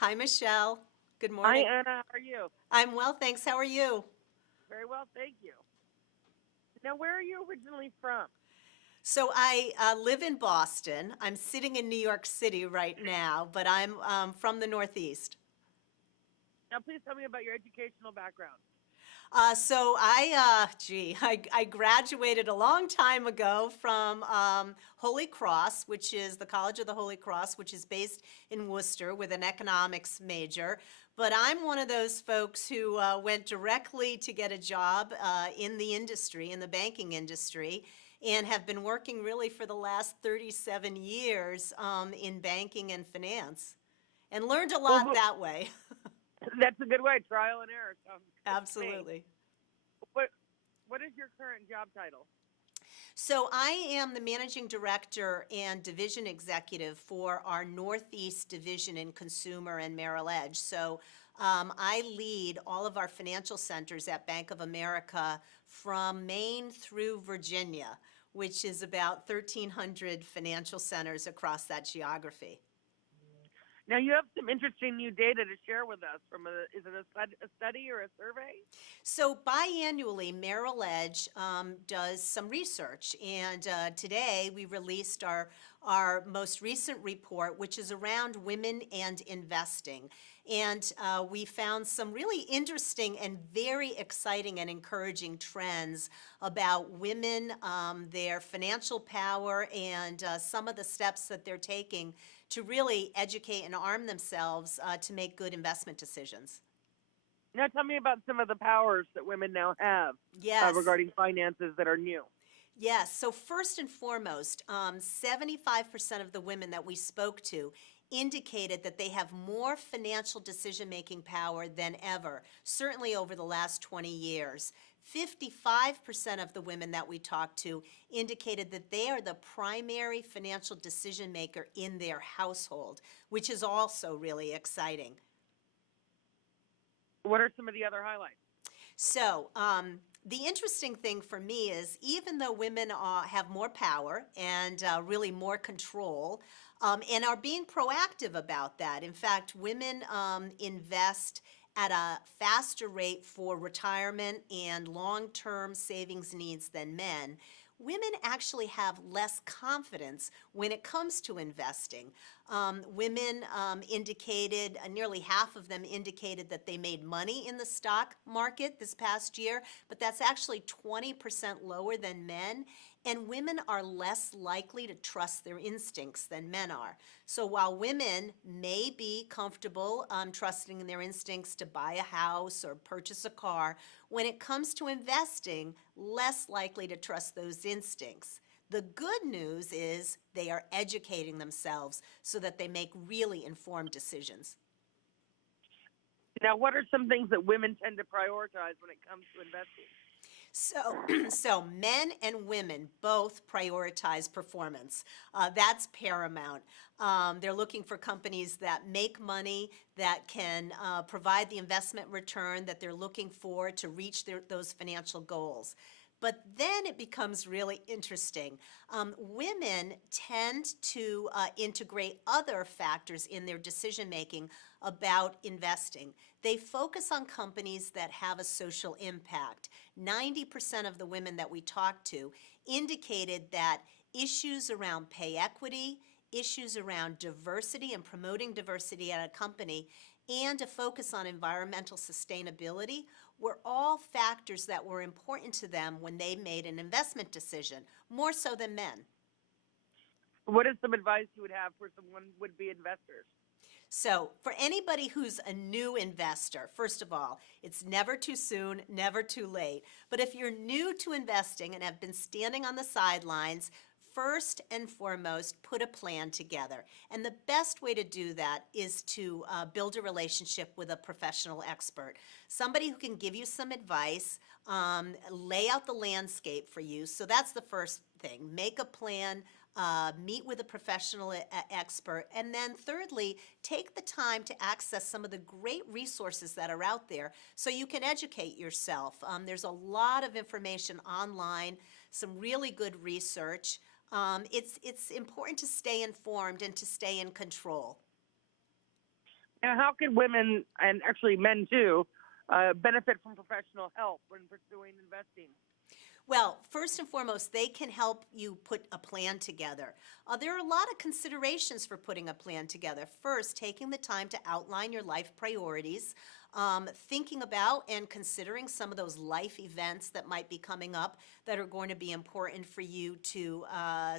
Hi, Michelle. Good Hi, morning. Anna. How are you? I'm well, thanks. How are you? Very well, thank you. Now, where are you originally from? So I live in Boston. I'm sitting in New York City right now, but I'm from the Northeast. Now, please tell me about your educational background. I graduated a long time ago from Holy Cross, which is the College of the Holy Cross, which is based in Worcester with an economics major. But I'm one of those folks who went directly to get a job in the industry, in the banking industry, and have been working really for the last 37 years in banking and finance, and learned a Well, lot that way. that's a good way. Trial and error sounds good to me. Absolutely. What What is your current job title? So I am the managing director and division executive for our Northeast division in Consumer and Merrill Edge. So I lead all of our financial centers at Bank of America from Maine through Virginia, which is about 1,300 financial centers across that geography. Now, you have some interesting new data to share with us. Is it a study or a survey? So biannually, Merrill Edge does some research, and today we released our most recent report, which is around women and investing. And we found some really interesting and very exciting and encouraging trends about women, their financial power, and some of the steps that they're taking to really educate and arm themselves to make good investment decisions. Now, tell me about some of the powers that women now have Yes. regarding finances that are new. Yes. So first and foremost, 75% of the women that we spoke to indicated that they have more financial decision-making power than ever, certainly over the last 20 years. 55% of the women that we talked to indicated that they are the primary financial decision maker in their household, which is also really exciting. What are some of the other highlights? The interesting thing for me is even though women have more power and really more control, and are being proactive about that. In fact, women invest at a faster rate for retirement and long-term savings needs than men. Women actually have less confidence when it comes to investing. Women indicated, nearly half of them indicated that they made money in the stock market this past year, but that's actually 20% lower than men. And women are less likely to trust their instincts than men are. So while women may be comfortable trusting in their instincts to buy a house or purchase a car, when it comes to investing, less likely to trust those instincts. The good news is they are educating themselves so that they make really informed decisions. Now, what are some things that women tend to prioritize when it comes to investing? So men and women both prioritize performance. That's paramount. They're looking for companies that make money, that can provide the investment return that they're looking for to reach those financial goals. But then it becomes really interesting. Women tend to integrate other factors in their decision making about investing. They focus on companies that have a social impact. 90% of the women that we talked to indicated that issues around pay equity, issues around diversity and promoting diversity at a company, and a focus on environmental sustainability were all factors that were important to them when they made an investment decision, more so than men. What is some advice you would have for someone would-be investors? So, for anybody who's a new investor, first of all, it's never too soon, never too late. But if you're new to investing and have been standing on the sidelines, first and foremost, put a plan together. And the best way to do that is to build a relationship with a professional expert, somebody who can give you some advice, lay out the landscape for you. So that's the first thing. Make a plan, meet with a professional expert, and then thirdly, take the time to access some of the great resources that are out there so you can educate yourself. There's a lot of information online, some really good research. It's important to stay informed and to stay in control. Now, how can women, and actually men too, benefit from professional help when pursuing investing? Well, first and foremost, they can help you put a plan together. There are a lot of considerations for putting a plan together. First, taking the time to outline your life priorities, thinking about and considering some of those life events that might be coming up that are going to be important for you to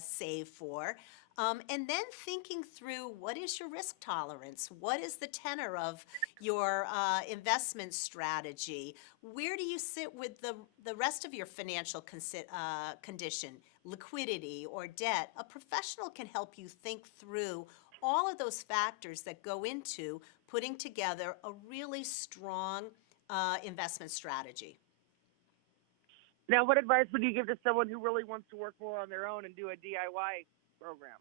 save for. And then thinking through what is your risk tolerance? What is the tenor of your investment strategy? Where do you sit with the rest of your financial condition, liquidity or debt? A professional can help you think through all of those factors that go into putting together a really strong investment strategy. Now, what advice would you give to someone who really wants to work more on their own and do a DIY program?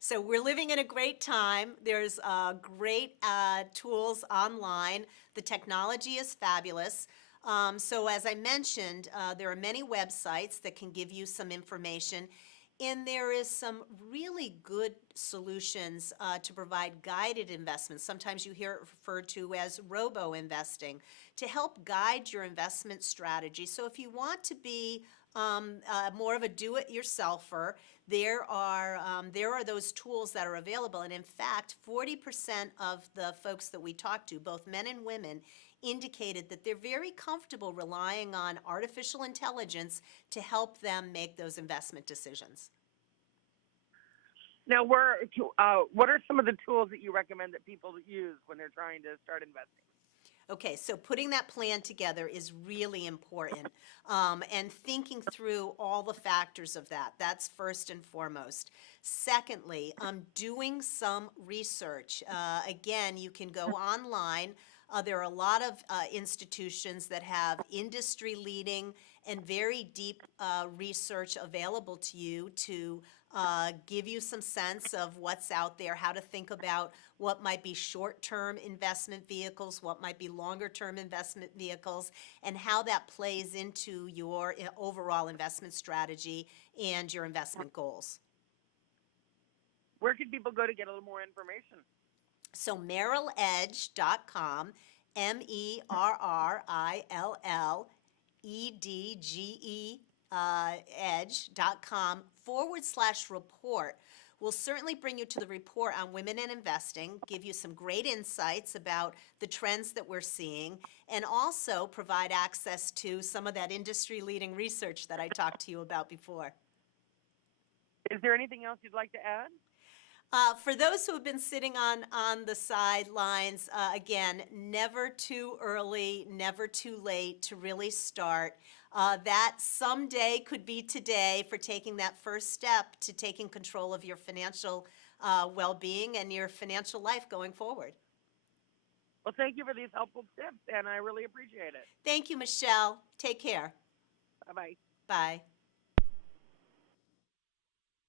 So we're living in a great time. There's great tools online. The technology is fabulous. So as I mentioned, there are many websites that can give you some information. And there is some really good solutions to provide guided investments. Sometimes you hear it referred to as robo-investing to help guide your investment strategy. So if you want to be more of a do-it-yourselfer, there are those tools that are available. And in fact, 40% of the folks that we talk to, both men and women, indicated that they're very comfortable relying on artificial intelligence to help them make those investment decisions. Now, what are some of the tools that you recommend that people use when they're trying to start investing? Okay, so putting that plan together is really important, and thinking through all the factors of that. That's first and foremost. Secondly, doing some research. Again, you can go online. There are a lot of institutions that have industry-leading and very deep research available to you to give you some sense of what's out there, how to think about what might be short-term investment vehicles, what might be longer-term investment vehicles, and how that plays into your overall investment strategy and your investment goals. Where can people go to get a little more information? So merrilledge.com, MERRILLEDGE edge.com/report will certainly bring you to the report on women and investing, give you some great insights about the trends that we're seeing, and also provide access to some of that industry-leading research that I talked to you about before. Is there anything else you'd like to add? For those who have been sitting on the sidelines, again, never too early, never too late to really start. That someday could be today for taking that first step to taking control of your financial well-being and your financial life going forward. Well, thank you for these helpful tips, and I really appreciate it. Thank you, Michelle. Take care. Bye-bye. Bye.